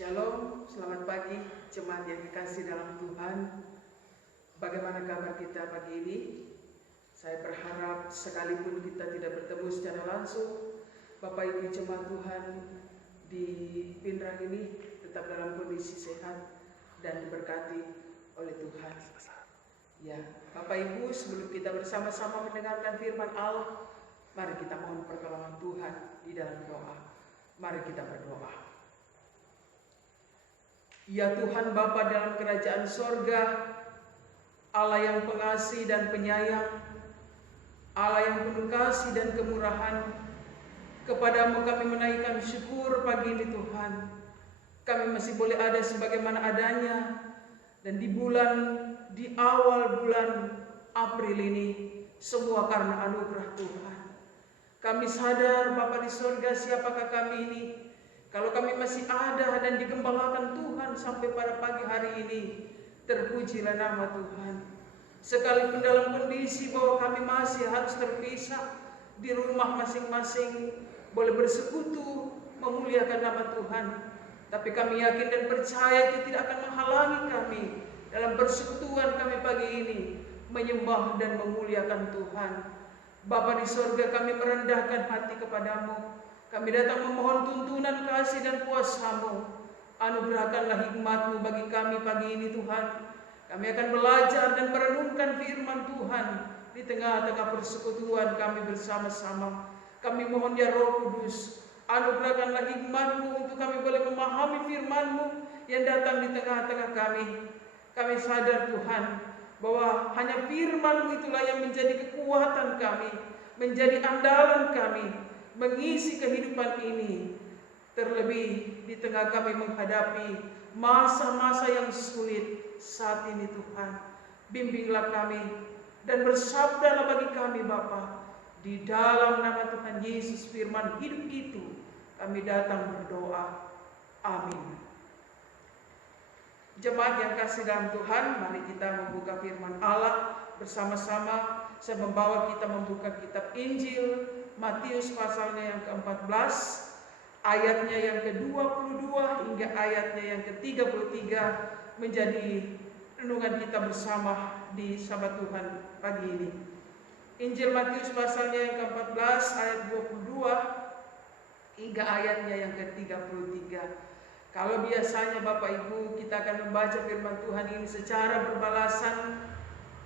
Shalom, selamat pagi jemaat yang dikasih dalam Tuhan. Bagaimana kabar kita pagi ini? Saya berharap sekalipun kita tidak bertemu secara langsung, Bapak Ibu jemaat Tuhan di Pinrang ini tetap dalam kondisi sehat dan diberkati oleh Tuhan. Ya, Bapak Ibu, sebelum kita bersama-sama mendengarkan firman Allah, mari kita mohon pertolongan Tuhan di dalam doa. Mari kita berdoa. Ya Tuhan Bapa dalam kerajaan sorga, Allah yang pengasih dan penyayang, Allah yang penuh kasih dan kemurahan, kepadamu kami menaikkan syukur pagi ini Tuhan. Kami masih boleh ada sebagaimana adanya, dan di awal bulan April ini, semua karena anugerah Tuhan. Kami sadar Bapa di sorga, siapakah kami ini? Kalau kami masih ada dan digembalakan Tuhan sampai pada pagi hari ini, terpujilah nama Tuhan. Sekalipun dalam kondisi bahwa kami masih harus terpisah di rumah masing-masing, boleh bersekutu memuliakan nama Tuhan. Tapi kami yakin dan percaya itu tidak akan menghalangi kami dalam persekutuan kami pagi ini, menyembah dan memuliakan Tuhan. Bapa di sorga, kami merendahkan hati kepadamu. Kami datang memohon tuntunan kasih dan kuasa-Mu. Anugerahkanlah hikmat-Mu bagi kami pagi ini Tuhan. Kami akan belajar dan merenungkan firman Tuhan di tengah-tengah persekutuan kami bersama-sama. Kami mohon ya Roh Kudus, anugerahkanlah hikmat-Mu untuk kami boleh memahami firman-Mu yang datang di tengah-tengah kami. Kami sadar Tuhan bahwa hanya firman-Mu itulah yang menjadi kekuatan kami, menjadi andalan kami, mengisi kehidupan ini, terlebih di tengah kami menghadapi masa-masa yang sulit saat ini Tuhan. Bimbinglah kami dan bersabdalah bagi kami Bapa, di dalam nama Tuhan Yesus firman hidup itu kami datang berdoa. Amin. Jemaat yang kasih dalam Tuhan, mari kita membuka firman Allah bersama-sama. Saya membawa kita membuka kitab Injil Matius pasalnya yang ke-14, ayatnya yang ke-22 hingga ayatnya yang ke-33 menjadi renungan kita bersama di Sabat Tuhan pagi ini. Injil Matius pasalnya yang ke-14 ayat 22 hingga ayatnya yang ke-33. Kalau biasanya Bapak Ibu kita akan membaca firman Tuhan ini secara berbalasan,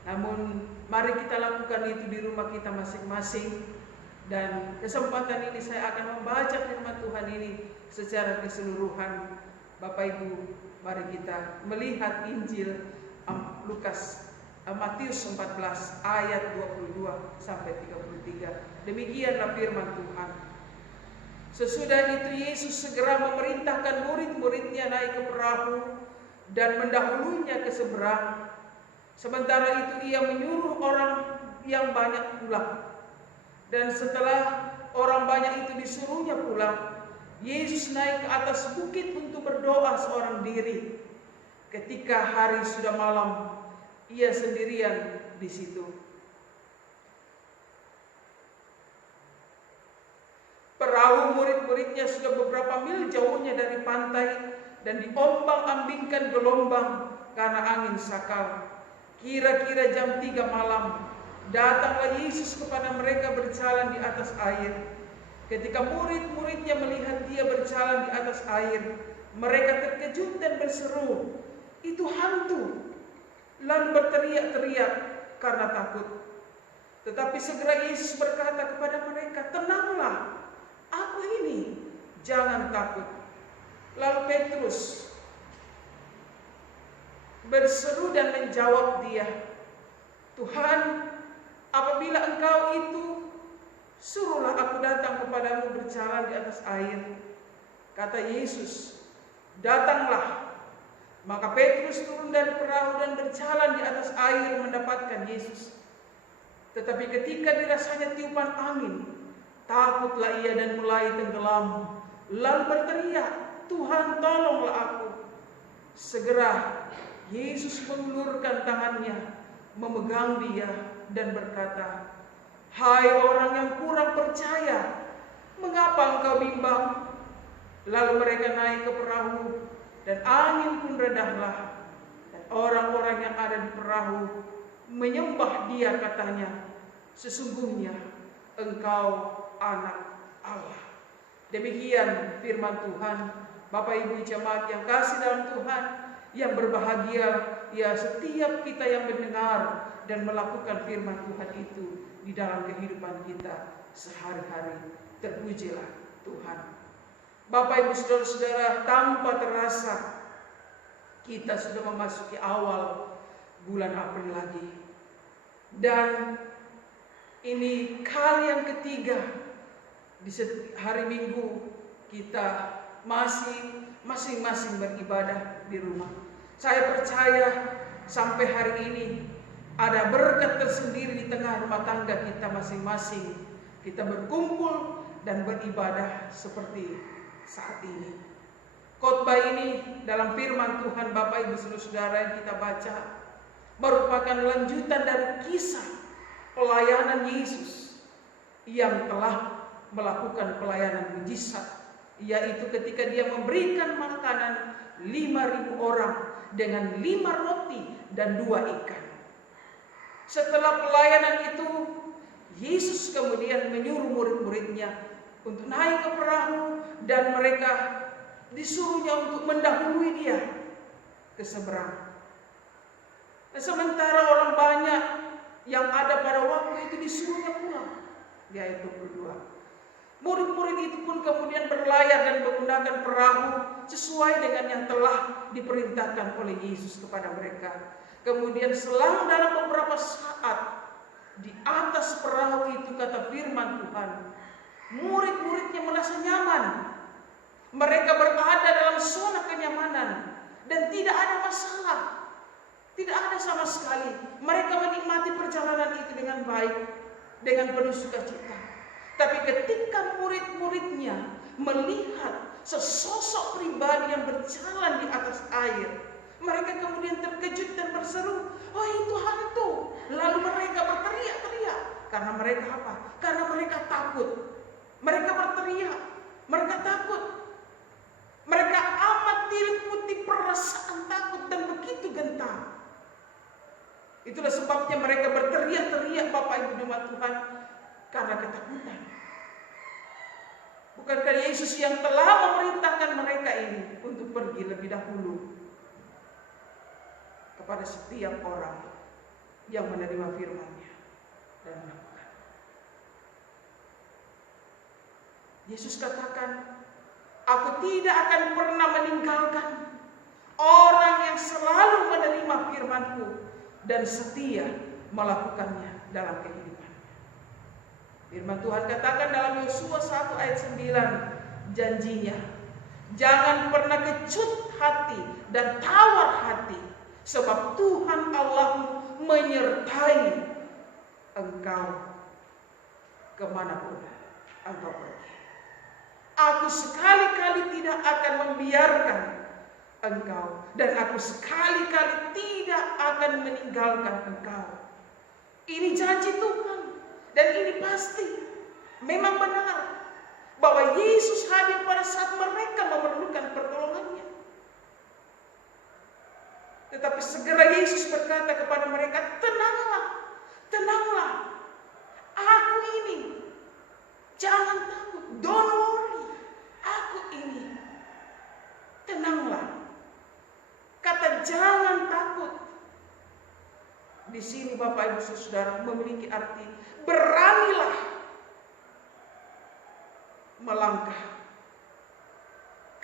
namun mari kita lakukan itu di rumah kita masing-masing. Dan kesempatan ini saya akan membaca firman Tuhan ini secara keseluruhan. Bapak Ibu, mari kita melihat Injil Matius 14 ayat 22 sampai 33. Demikianlah firman Tuhan. Sesudah itu Yesus segera memerintahkan murid-muridnya naik ke perahu dan mendahulunya ke seberang. Sementara itu ia menyuruh orang yang banyak pulang. Dan setelah orang banyak itu disuruhnya pulang, Yesus naik ke atas bukit untuk berdoa seorang diri. Ketika hari sudah malam, ia sendirian di situ. Perahu murid-muridnya sudah beberapa mil jauhnya dari pantai dan diombang-ambingkan gelombang karena angin sakal. Kira-kira jam 3 malam, datanglah Yesus kepada mereka berjalan di atas air. Ketika murid-muridnya melihat dia berjalan di atas air, mereka terkejut dan berseru, "Itu hantu!" Lalu berteriak-teriak karena takut. Tetapi segera Yesus berkata kepada mereka, "Tenanglah, aku ini, jangan takut." Lalu Petrus berseru dan menjawab dia, "Tuhan, apabila Engkau itu, suruhlah aku datang kepadamu berjalan di atas air." Kata Yesus, "Datanglah." Maka Petrus turun dari perahu dan berjalan di atas air mendapatkan Yesus. Tetapi ketika dirasanya tiupan angin, takutlah ia dan mulai tenggelam. Lalu berteriak, "Tuhan, tolonglah aku." Segera Yesus mengulurkan tangannya, memegang dia dan berkata, "Hai orang yang kurang percaya, mengapa engkau bimbang?" Lalu mereka naik ke perahu dan angin pun redahlah. Dan orang-orang yang ada di perahu menyembah Dia, katanya, sesungguhnya Engkau Anak Allah. Demikian firman Tuhan. Bapak Ibu jemaat yang kasih dalam Tuhan, yang berbahagia ya setiap kita yang mendengar dan melakukan firman Tuhan itu di dalam kehidupan kita sehari-hari. Terpujilah Tuhan. Bapak Ibu saudara-saudara, tanpa terasa kita sudah memasuki awal bulan April lagi. Dan ini kali yang ketiga di hari Minggu kita masih masing-masing beribadah di rumah. Saya percaya sampai hari ini ada berkat tersendiri di tengah rumah tangga kita masing-masing. Kita berkumpul dan beribadah seperti saat ini. Khotbah ini dalam firman Tuhan Bapak Ibu saudara yang kita baca merupakan lanjutan dari kisah pelayanan Yesus yang telah melakukan pelayanan mujizat, yaitu ketika Dia memberikan makanan 5.000 orang dengan 5 roti dan 2 ikan. Setelah pelayanan itu, Yesus kemudian menyuruh murid-muridnya untuk naik ke perahu dan mereka disuruhnya untuk mendahului Dia ke seberang. Dan sementara orang banyak yang ada pada waktu itu disuruhnya pulang di ayat 22. Murid-murid itu pun kemudian berlayar dan menggunakan perahu sesuai dengan yang telah diperintahkan oleh Yesus kepada mereka. Kemudian selang dalam beberapa saat di atas perahu itu, kata firman Tuhan, murid-muridnya merasa nyaman. Mereka berada dalam zona kenyamanan dan tidak ada masalah. Tidak ada sama sekali. Mereka menikmati perjalanan itu dengan baik, dengan penuh sukacita. Tapi ketika murid-muridnya melihat sesosok pribadi yang berjalan di atas air, mereka kemudian terkejut dan berseru, "Oh, itu hantu!" Lalu mereka berteriak-teriak. Karena mereka apa? Karena mereka takut. Mereka berteriak, mereka takut. Mereka amat diliputi perasaan takut dan begitu gentar. Itulah sebabnya mereka berteriak-teriak, Bapak Ibu jemaat Tuhan, karena ketakutan. Bukankah Yesus yang telah memerintahkan mereka ini untuk pergi lebih dahulu kepada setiap orang yang menerima firman-Nya dan melakukan. Yesus katakan, "Aku tidak akan pernah meninggalkan orang yang selalu menerima firman-Ku dan setia melakukannya dalam kehidupan." Firman Tuhan katakan dalam Yosua 1 ayat 9, janjinya, "Jangan pernah kecut hati dan tawar hati, sebab Tuhan Allahmu menyertai engkau kemanapun engkau pergi. Aku sekali-kali tidak akan membiarkan engkau, dan aku sekali-kali tidak akan meninggalkan engkau." Ini janji Tuhan. Dan ini pasti, memang benar, bahwa Yesus hadir pada saat mereka memerlukan pertolongannya. Tetapi segera Yesus berkata kepada mereka, "Tenanglah, tenanglah, aku ini. Jangan takut, don't worry, aku ini. Tenanglah." Kata jangan takut di sini Bapak Ibu Saudara memiliki arti beranilah melangkah.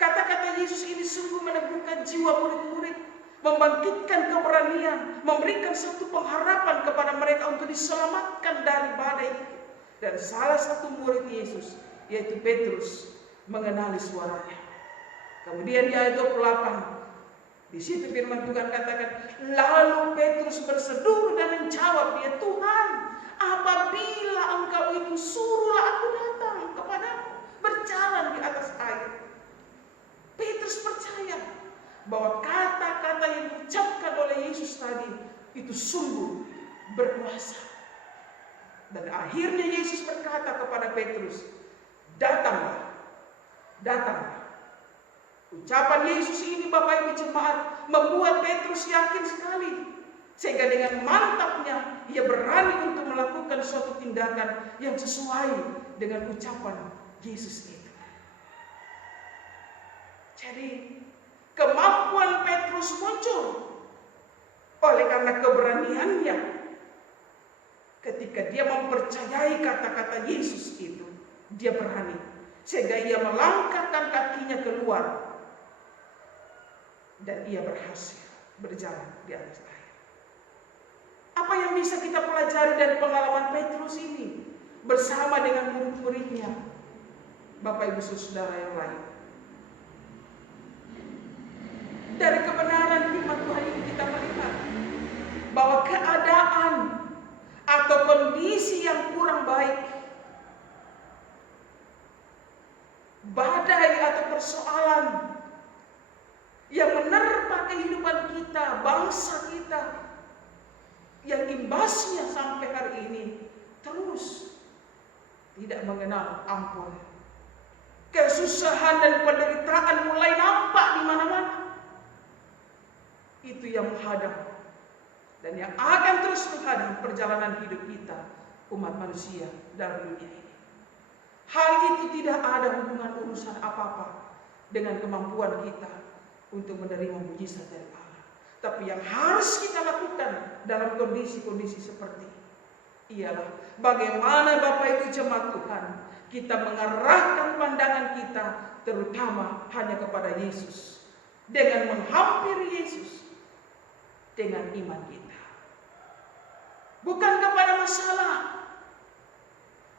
Kata-kata Yesus ini sungguh meneguhkan jiwa murid-murid, membangkitkan keberanian, memberikan satu pengharapan kepada mereka untuk diselamatkan dari badai itu. Dan salah satu murid Yesus, yaitu Petrus, mengenali suaranya. Kemudian di ayat 28, di situ firman Tuhan katakan, "Lalu Petrus berseru dan menjawab dia, Tuhan, apabila engkau itu, suruhlah aku datang kepadamu berjalan di atas air." Petrus percaya bahwa kata-kata yang diucapkan oleh Yesus tadi itu sungguh berkuasa. Dan akhirnya Yesus berkata kepada Petrus, "Datanglah, datanglah." Ucapan Yesus ini Bapak Ibu jemaat membuat Petrus yakin sekali. Sehingga dengan mantapnya ia berani untuk melakukan suatu tindakan yang sesuai dengan ucapan Yesus itu. Jadi kemampuan Petrus muncul oleh karena keberaniannya ketika dia mempercayai kata-kata Yesus itu. Dia berani sehingga ia melangkahkan kakinya keluar dan ia berhasil berjalan di atas air. Apa yang bisa kita pelajari dari pengalaman Petrus ini bersama dengan murid-muridnya, Bapak Ibu Saudara yang lain? Dari kebenaran firman Tuhan ini kita melihat bahwa keadaan atau kondisi yang kurang baik, badai atau persoalan yang menerpa kehidupan kita, bangsa kita, yang imbasnya sampai hari ini terus tidak mengenal ampun. Kesusahan dan penderitaan mulai nampak di mana-mana. Itu yang menghadap dan yang akan terus menghadap perjalanan hidup kita, umat manusia dalam dunia ini. Hal itu tidak ada hubungan urusan apa-apa dengan kemampuan kita untuk menerima mujizat dari Allah. Tapi yang harus kita lakukan dalam kondisi-kondisi seperti ini ialah bagaimana Bapak Ibu jemaat Tuhan kita mengarahkan pandangan kita terutama hanya kepada Yesus, dengan menghampiri Yesus dengan iman kita, bukan kepada masalah.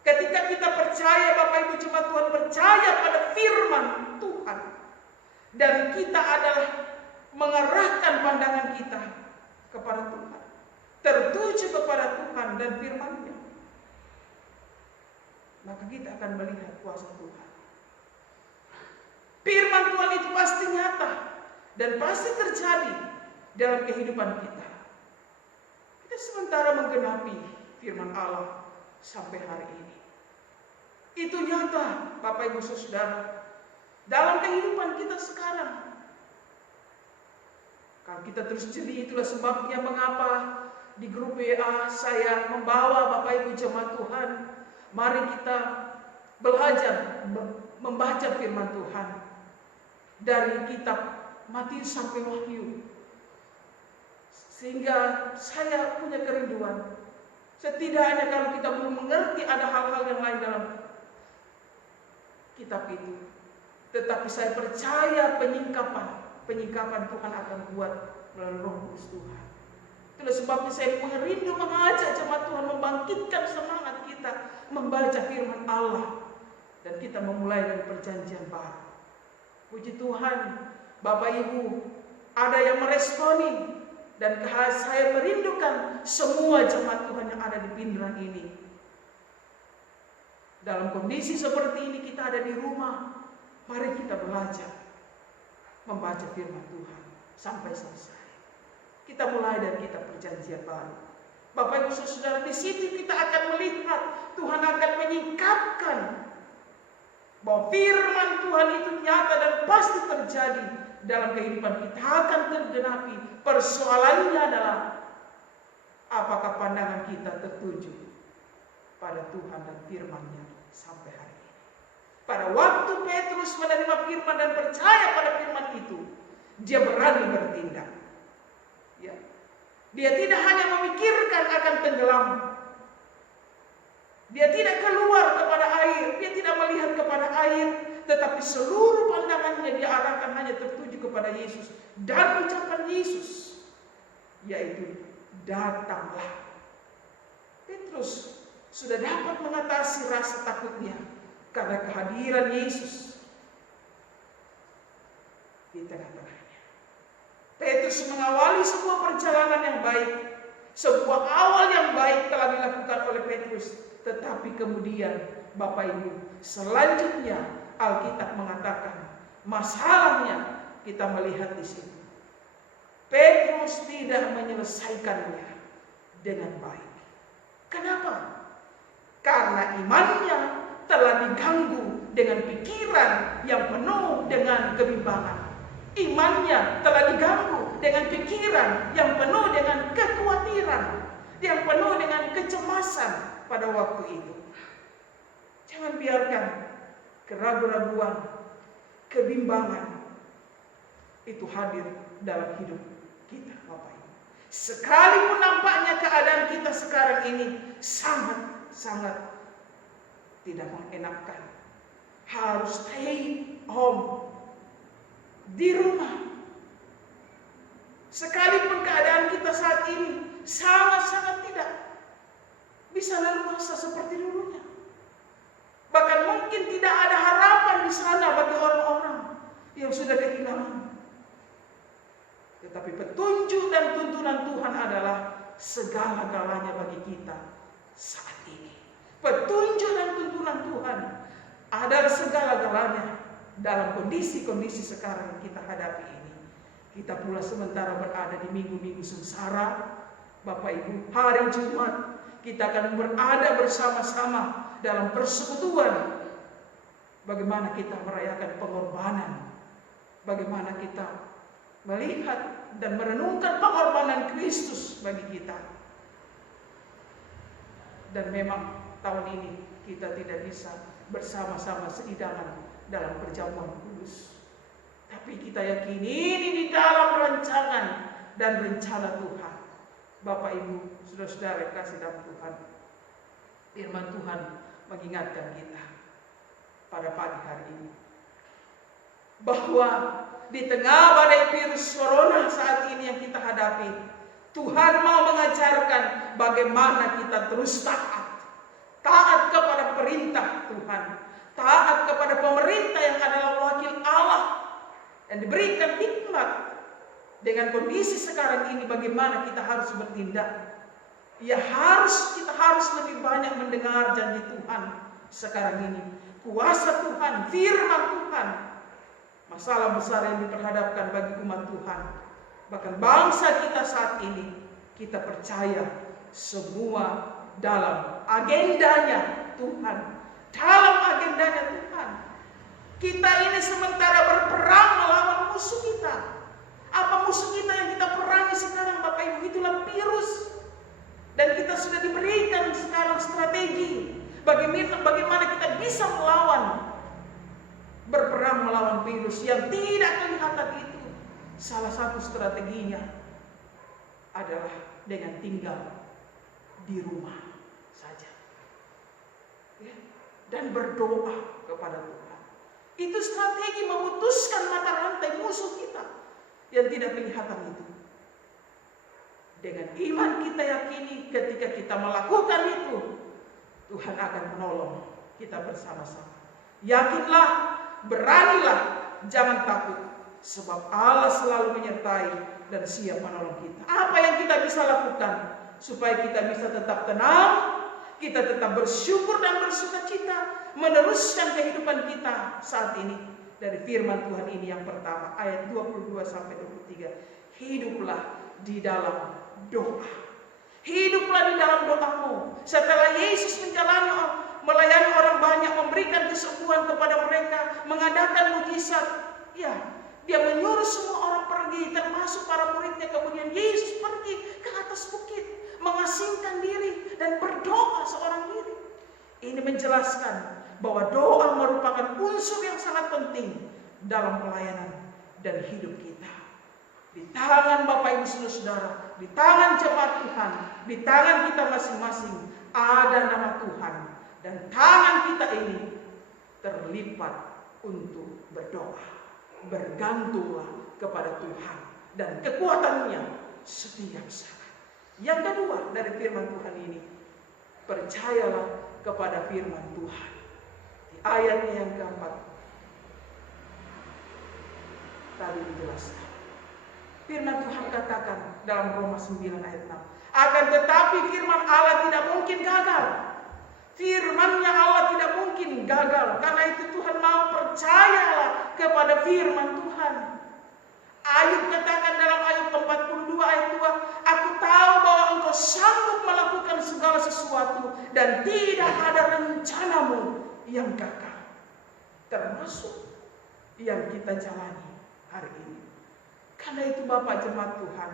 Ketika kita percaya, Bapak Ibu jemaat Tuhan, percaya pada firman Tuhan, dan kita adalah mengarahkan pandangan kita kepada Tuhan, tertuju kepada Tuhan dan firman-Nya, maka kita akan melihat kuasa Tuhan. Firman Tuhan itu pasti nyata dan pasti terjadi dalam kehidupan kita. Kita sementara menggenapi firman Allah sampai hari ini. Itu nyata, Bapak Ibu Saudara, dalam kehidupan kita sekarang. Kalau kita terus jeli, itulah sebabnya mengapa di grup WA saya membawa Bapak Ibu jemaat Tuhan, mari kita belajar membaca firman Tuhan dari kitab Matius sampai Wahyu. Sehingga saya punya kerinduan, setidaknya kalau kita belum mengerti ada hal-hal yang lain dalam kitab itu, tetapi saya percaya penyingkapan Tuhan akan buat melalui Roh Kudus Tuhan. Itulah sebabnya saya merindu mengajak jemaat Tuhan membangkitkan semangat kita membaca firman Allah, dan kita memulai dari perjanjian baru. Puji Tuhan, Bapak Ibu, ada yang meresponi. Dan saya merindukan semua jemaat Tuhan yang ada di Pindrang ini. Dalam kondisi seperti ini kita ada di rumah, mari kita belajar membaca firman Tuhan sampai selesai. Kita mulai dari kitab perjanjian baru. Bapak Ibu Saudara, di situ kita akan melihat Tuhan akan menyingkapkan bahwa firman Tuhan itu nyata dan pasti terjadi dalam kehidupan kita, akan tergenapi. Persoalannya adalah apakah pandangan kita tertuju pada Tuhan dan firman-Nya sampai hari ini. Pada waktu Petrus menerima firman dan percaya pada firman itu, dia berani bertindak. Ya. Dia tidak hanya memikirkan akan tenggelam. Dia tidak keluar kepada air, dia tidak melihat kepada air, tetapi seluruh pandangannya diarahkan hanya tertuju kepada Yesus dan ucapan Yesus, yaitu datanglah. Petrus sudah dapat mengatasi rasa takutnya karena kehadiran Yesus di tengah-tengahnya. Petrus mengawali sebuah perjalanan yang baik, sebuah awal yang baik telah dilakukan oleh Petrus, tetapi kemudian Bapak Ibu, selanjutnya Alkitab mengatakan masalahnya kita melihat di sini. Petrus tidak menyelesaikannya dengan baik. Kenapa? Karena imannya telah diganggu dengan pikiran yang penuh dengan kebimbangan. Imannya telah diganggu dengan pikiran yang penuh dengan kekhawatiran, yang penuh dengan kecemasan pada waktu itu. Jangan biarkan keraguan-raguan, kebimbangan itu hadir dalam hidup kita, Bapak Ibu. Sekalipun nampaknya keadaan kita sekarang ini sangat tidak mengenakan, harus stay home, di rumah. Sekalipun keadaan kita saat ini sangat tidak bisa leluasa seperti dulunya. Bahkan mungkin tidak ada harapan di sana bagi orang-orang yang sudah kehilangan. Tetapi petunjuk dan tuntunan Tuhan adalah segala-galanya bagi kita saat ini. Petunjuk dan tuntunan Tuhan adalah segala-galanya dalam kondisi-kondisi sekarang yang kita hadapi ini. Kita pula sementara berada di minggu-minggu sengsara, Bapak Ibu, hari Jumat kita akan berada bersama-sama dalam persekutuan. Bagaimana kita merayakan pengorbanan, bagaimana kita melihat dan merenungkan pengorbanan Kristus bagi kita. Dan memang tahun ini kita tidak bisa bersama-sama seidangan dalam perjamuan kudus. Tapi kita yakini ini di dalam rancangan dan rencana Tuhan. Bapak Ibu, saudara-saudara kasih dalam Tuhan, firman Tuhan mengingatkan kita pada pagi hari ini bahwa di tengah badai virus corona saat ini yang kita hadapi, Tuhan mau mengajarkan bagaimana kita terus taat kepada perintah Tuhan, taat kepada pemerintah yang adalah wakil Allah, dan diberikan hikmat dengan kondisi sekarang ini bagaimana kita harus bertindak. Kita harus lebih banyak mendengar janji Tuhan sekarang ini, kuasa Tuhan, firman Tuhan. Masalah besar yang diperhadapkan bagi umat Tuhan, bahkan bangsa kita saat ini, kita percaya semua dalam agendanya Tuhan, dalam agendanya Tuhan. Kita ini sementara berperang melawan musuh kita. Apa musuh kita yang kita perangi sekarang, Bapak Ibu? Itulah virus. Dan kita sudah diberikan sekarang strategi bagaimana kita bisa berperang melawan virus yang tidak kelihatan itu. Salah satu strateginya adalah dengan tinggal di rumah saja, ya, dan berdoa kepada Tuhan. Itu strategi memutuskan mata rantai musuh kita yang tidak kelihatan itu. Dengan iman kita yakini ketika kita melakukan itu, Tuhan akan menolong kita bersama-sama. Yakinlah, beranilah, jangan takut, sebab Allah selalu menyertai dan siap menolong kita. Apa yang kita bisa lakukan supaya kita bisa tetap tenang, kita tetap bersyukur dan bersukacita, meneruskan kehidupan kita saat ini? Dari firman Tuhan ini yang pertama, ayat 22-23. Hiduplah di dalam doa. Hiduplah di dalam doamu. Setelah Yesus melayani orang banyak, memberikan kesembuhan kepada mereka, mengadakan mujizat, ya, dia menyuruh semua orang pergi, termasuk para muridnya. Kemudian Yesus pergi ke atas bukit, mengasingkan diri dan berdoa seorang diri. Ini menjelaskan bahwa doa merupakan unsur yang sangat penting dalam pelayanan dan hidup kita. Di tangan Bapak Ibu Saudara, di tangan jemaat Tuhan, di tangan kita masing-masing ada nama Tuhan, dan tangan kita ini terlipat untuk berdoa. Bergantunglah kepada Tuhan dan kekuatannya setiap saat. Yang kedua dari firman Tuhan ini, percayalah kepada firman Tuhan. Di ayatnya yang keempat tadi dijelaskan, firman Tuhan katakan dalam Roma 9 ayat 6, akan tetapi firman Allah tidak mungkin gagal. Firman-Nya Allah tidak mungkin gagal. Karena itu Tuhan mau percayalah kepada firman Tuhan. Ayub katakan dalam Ayub 42 ayat 2, aku tahu bahwa engkau sanggup melakukan segala sesuatu dan tidak ada rencanamu yang gagal. Termasuk yang kita jalani hari ini. Karena itu Bapak jemaat Tuhan,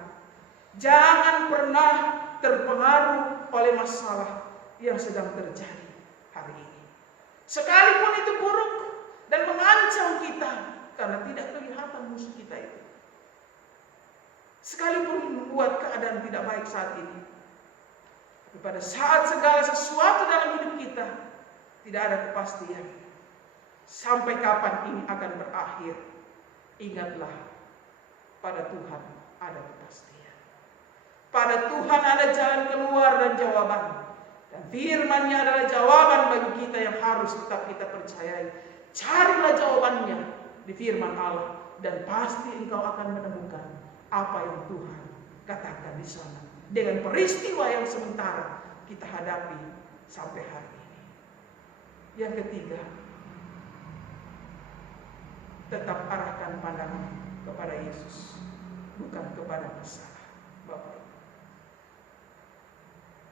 jangan pernah terpengaruh oleh masalah yang sedang terjadi hari ini. Sekalipun itu buruk dan mengancam kita, karena tidak kelihatan musuh kita itu. Sekalipun membuat keadaan tidak baik saat ini, tapi pada saat segala sesuatu dalam hidup kita tidak ada kepastian sampai kapan ini akan berakhir, ingatlah pada Tuhan ada kepastian. Pada Tuhan ada jalan keluar dan jawaban. Dan firman-Nya adalah jawaban bagi kita yang harus tetap kita percayai. Carilah jawabannya di firman Allah, dan pasti engkau akan menemukan apa yang Tuhan katakan di sana. Dengan peristiwa yang sementara kita hadapi sampai hari ini. Yang ketiga, tetap arahkan pandangan kepada Yesus, bukan kepada masalah. Bapak Ibu,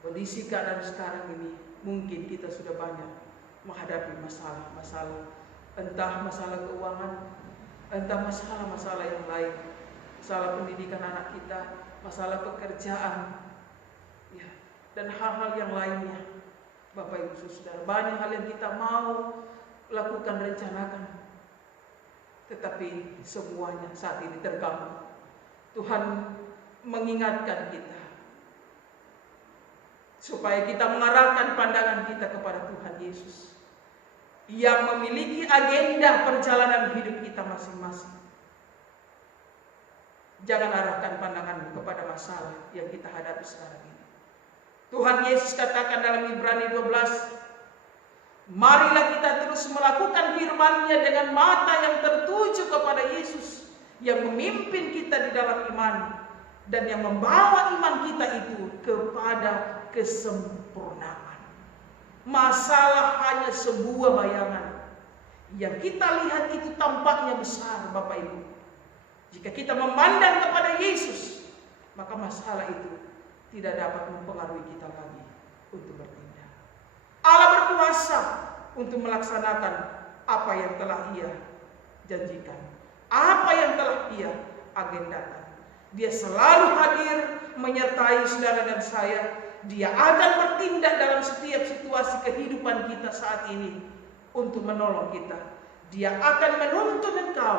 kondisi keadaan sekarang ini mungkin kita sudah banyak menghadapi masalah-masalah, entah masalah keuangan, entah masalah-masalah yang lain, masalah pendidikan anak kita, masalah pekerjaan, ya, dan hal-hal yang lainnya. Bapak Ibu Saudara, banyak hal yang kita mau lakukan, rencanakan, tetapi semuanya saat ini terganggu. Tuhan mengingatkan kita supaya kita mengarahkan pandangan kita kepada Tuhan Yesus yang memiliki agenda perjalanan hidup kita masing-masing. Jangan arahkan pandanganmu kepada masalah yang kita hadapi sekarang ini. Tuhan Yesus katakan dalam Ibrani 12, marilah kita terus melakukan firman-Nya dengan mata yang tertuju kepada Yesus yang memimpin kita di dalam iman dan yang membawa iman kita itu kepada kesempurnaan. Masalah hanya sebuah bayangan yang kita lihat itu tampaknya besar, Bapak Ibu. Jika kita memandang kepada Yesus, maka masalah itu tidak dapat mempengaruhi kita lagi untuk bertindak. Allah berkuasa untuk melaksanakan apa yang telah Ia janjikan, apa yang telah Ia agendakan. Dia selalu hadir menyertai saudara dan saya. Dia akan bertindak dalam setiap situasi kehidupan kita saat ini untuk menolong kita. Dia akan menuntun engkau,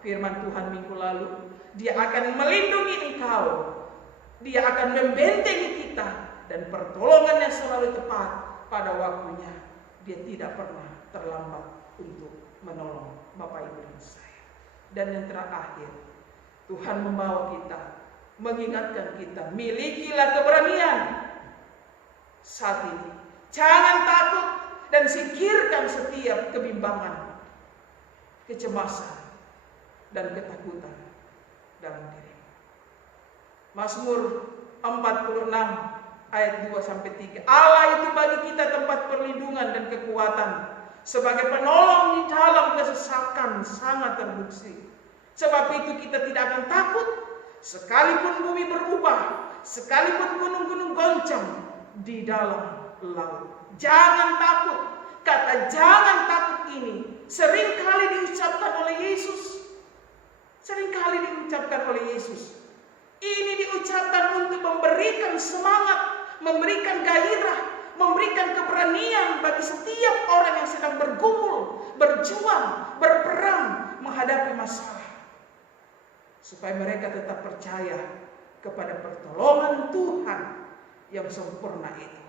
firman Tuhan minggu lalu. Dia akan melindungi engkau. Dia akan membentengi kita, dan pertolongannya selalu tepat pada waktunya. Dia tidak pernah terlambat untuk menolong Bapak Ibu dan saya. Dan yang terakhir, Tuhan membawa kita, mengingatkan kita, milikilah keberanian saat ini. Jangan takut dan singkirkan setiap kebimbangan, kecemasan, dan ketakutan dalam diri. Mazmur 46 ayat 2-3. Allah itu bagi kita tempat perlindungan dan kekuatan, sebagai penolong di dalam kesesakan sangat terbukti. Sebab itu kita tidak akan takut, sekalipun bumi berubah, sekalipun gunung-gunung goncang di dalam laut. Jangan takut. Kata jangan takut ini seringkali diucapkan oleh Yesus. Seringkali diucapkan oleh Yesus. Ini diucapkan untuk memberikan semangat, memberikan gairah, memberikan keberanian bagi setiap orang yang sedang bergumul, berjuang, berperang menghadapi masalah, supaya mereka tetap percaya kepada pertolongan Tuhan yang sempurna itu.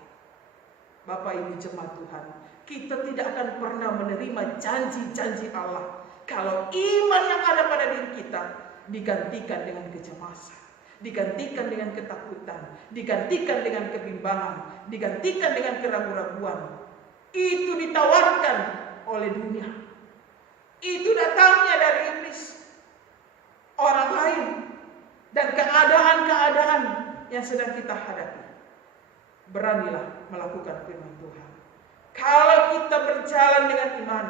Bapak Ibu jemaat Tuhan, kita tidak akan pernah menerima janji-janji Allah kalau iman yang ada pada diri kita digantikan dengan kecemasan, digantikan dengan ketakutan, digantikan dengan kebimbangan, digantikan dengan keraguan-raguan. Itu ditawarkan oleh dunia. Itu datangnya dari iblis, orang lain, dan keadaan-keadaan yang sedang kita hadapi. Beranilah melakukan firman Tuhan. Kalau kita berjalan dengan iman,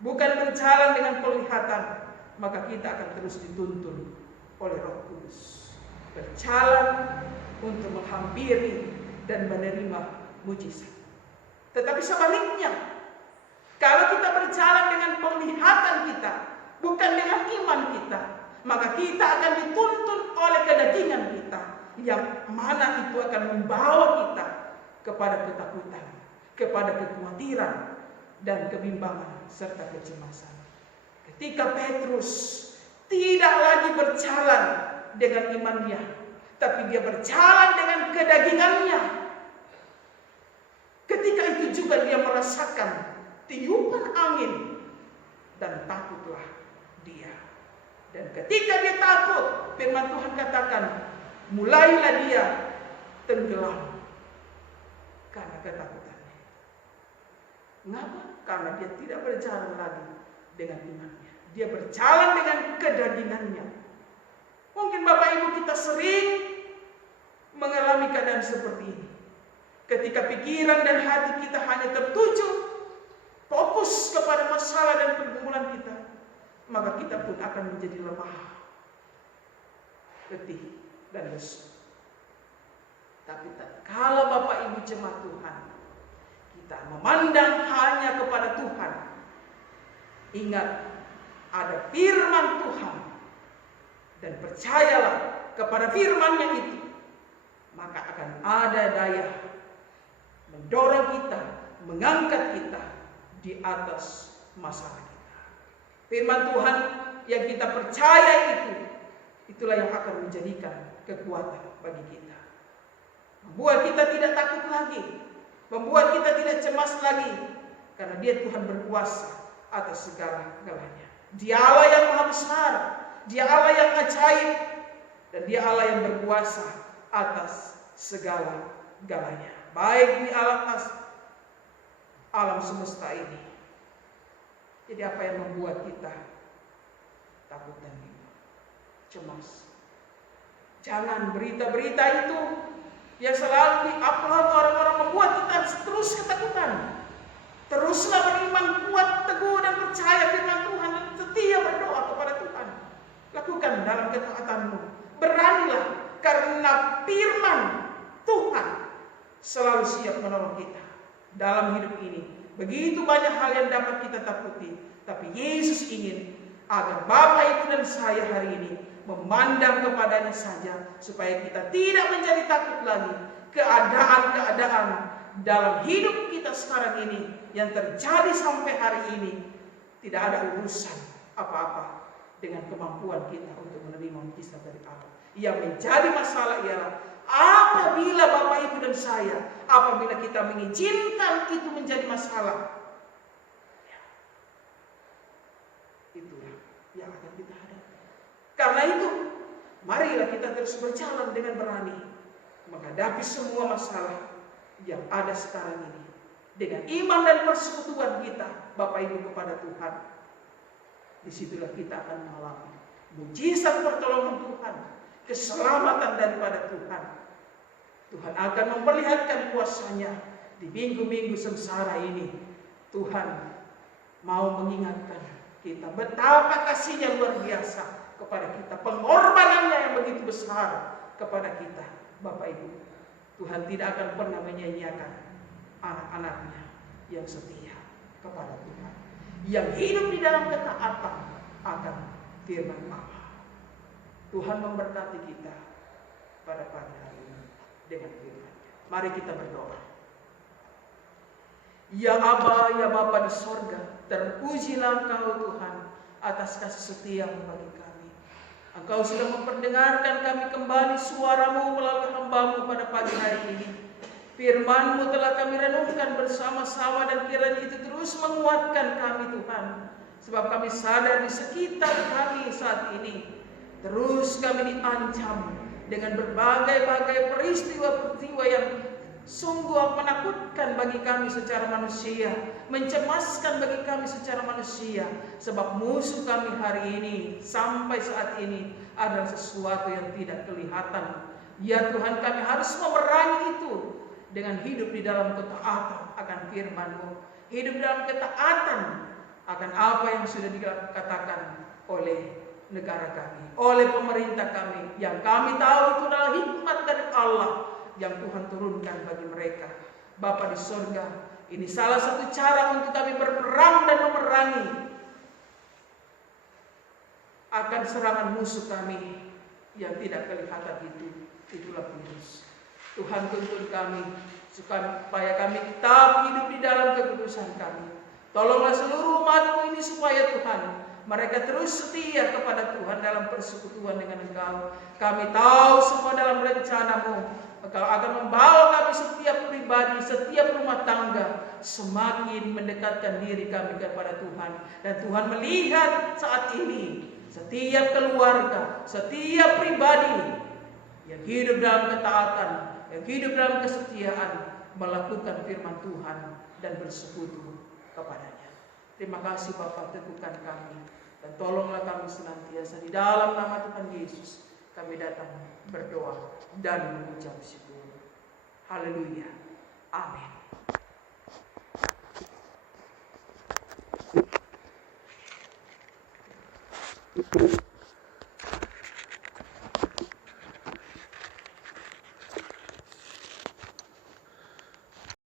bukan berjalan dengan penglihatan, maka kita akan terus dituntun oleh Roh Kudus. Berjalan untuk menghampiri dan menerima mujizat. Tetapi sebaliknya, kalau kita berjalan dengan penglihatan kita, bukan dengan iman kita, maka kita akan dituntun oleh kedagingan kita, yang mana itu akan membawa kita kepada ketakutan, kepada kekhawatiran dan kebimbangan serta kecemasan. Ketika Petrus tidak lagi berjalan dengan imannya, tapi dia berjalan dengan kedagingannya. Ketika itu juga dia merasakan tiupan angin dan takutlah dia. Dan ketika dia takut, firman Tuhan katakan, mulailah dia tenggelam karena ketakutannya. Mengapa? Karena dia tidak berjalan lagi dengan imannya. Dia berjalan dengan kedagingannya. Mungkin Bapak Ibu kita sering mengalami keadaan seperti ini. Ketika pikiran dan hati kita hanya tertuju, fokus kepada masalah dan pergumulan kita, maka kita pun akan menjadi lemah, letih, dan lesu. Tapi kalau Bapak Ibu jemaat Tuhan, kita memandang hanya kepada Tuhan, ingat ada firman Tuhan, dan percayalah kepada firman-Nya itu, maka akan ada daya mendorong kita, mengangkat kita di atas masalah kita. Firman Tuhan yang kita percaya itulah yang akan menjadikan kekuatan bagi kita, membuat kita tidak takut lagi, membuat kita tidak cemas lagi, karena Dia Tuhan berkuasa atas segala-galanya. Dia Allah yang maha besar, Dia Allah yang ajaib, dan Dia Allah yang berkuasa atas segala-galanya, baik di alam semesta ini. Jadi apa yang membuat kita takut dan cemas? Jangan berita-berita itu yang selalu di-upload orang-orang membuat kita terus ketakutan. Teruslah beriman, kuat, teguh, dan percaya firman Tuhan, dan setia berdoa kepada Tuhan. Lakukan dalam ketaatanmu. Beranilah, karena firman Tuhan selalu siap menolong kita dalam hidup ini. Begitu banyak hal yang dapat kita takuti, tapi Yesus ingin agar Bapak, Ibu, dan saya hari ini memandang kepadanya saja, supaya kita tidak menjadi takut lagi. Keadaan-keadaan dalam hidup kita sekarang ini yang terjadi sampai hari ini tidak ada urusan apa-apa dengan kemampuan kita untuk menerima mujizat dari Allah. Yang menjadi masalah ialah apabila Bapak, Ibu, dan saya, apabila kita mengizinkan itu menjadi masalah, itulah yang akan kita hadapi. Karena itu, marilah kita terus berjalan dengan berani menghadapi semua masalah yang ada sekarang ini dengan iman dan persekutuan kita, Bapak Ibu, kepada Tuhan. Disitulah kita akan mengalami mujizat pertolongan Tuhan, keselamatan daripada Tuhan. Tuhan akan memperlihatkan kuasa-Nya di minggu-minggu sengsara ini. Tuhan mau mengingatkan kita betapa kasih-Nya luar biasa kepada kita, pengorbanannya yang begitu besar kepada kita, Bapak Ibu. Tuhan tidak akan pernah menyanyiakan anak-anaknya yang setia kepada Tuhan, yang hidup di dalam ketaatan akan firman Allah. Tuhan memberkati kita pada pagi hari ini dengan firman. Mari kita berdoa. Ya Aba, ya Bapa di sorga, terpujilah Engkau Tuhan atas kasih setia-Mu bagi kami. Engkau sudah memperdengarkan kami kembali suara-Mu melalui hamba-Mu pada pagi hari ini. Firman-Mu telah kami renungkan bersama-sama, dan kiranya itu terus menguatkan kami Tuhan. Sebab kami sadar di sekitar kami saat ini terus kami diancam dengan berbagai-bagai peristiwa-peristiwa yang sungguh menakutkan bagi kami secara manusia, mencemaskan bagi kami secara manusia. Sebab musuh kami hari ini sampai saat ini adalah sesuatu yang tidak kelihatan. Ya Tuhan, kami harus memerangi itu dengan hidup di dalam ketaatan akan firman-Mu, hidup dalam ketaatan akan apa yang sudah dikatakan oleh negara kami, oleh pemerintah kami, yang kami tahu itu adalah hikmat dari Allah yang Tuhan turunkan bagi mereka. Bapa di surga, ini salah satu cara untuk kami berperang dan memerangi akan serangan musuh kami yang tidak kelihatan itulah virus. Tuhan tuntun kami supaya kami tetap hidup di dalam kekudusan kami. Tolonglah seluruh umat-Mu ini supaya Tuhan mereka terus setia kepada Tuhan dalam persekutuan dengan Engkau. Kami tahu semua dalam rencana-Mu Engkau akan membawa kami setiap pribadi, setiap rumah tangga semakin mendekatkan diri kami kepada Tuhan. Dan Tuhan melihat saat ini setiap keluarga, setiap pribadi yang hidup dalam ketaatan, yang hidup dalam kesetiaan, melakukan firman Tuhan dan bersekutu kepadanya. Terima kasih Bapa, teguhkan kami dan tolonglah kami senantiasa. Di dalam nama Tuhan Yesus kami datang berdoa dan mengucap syukur. Haleluya. Amin.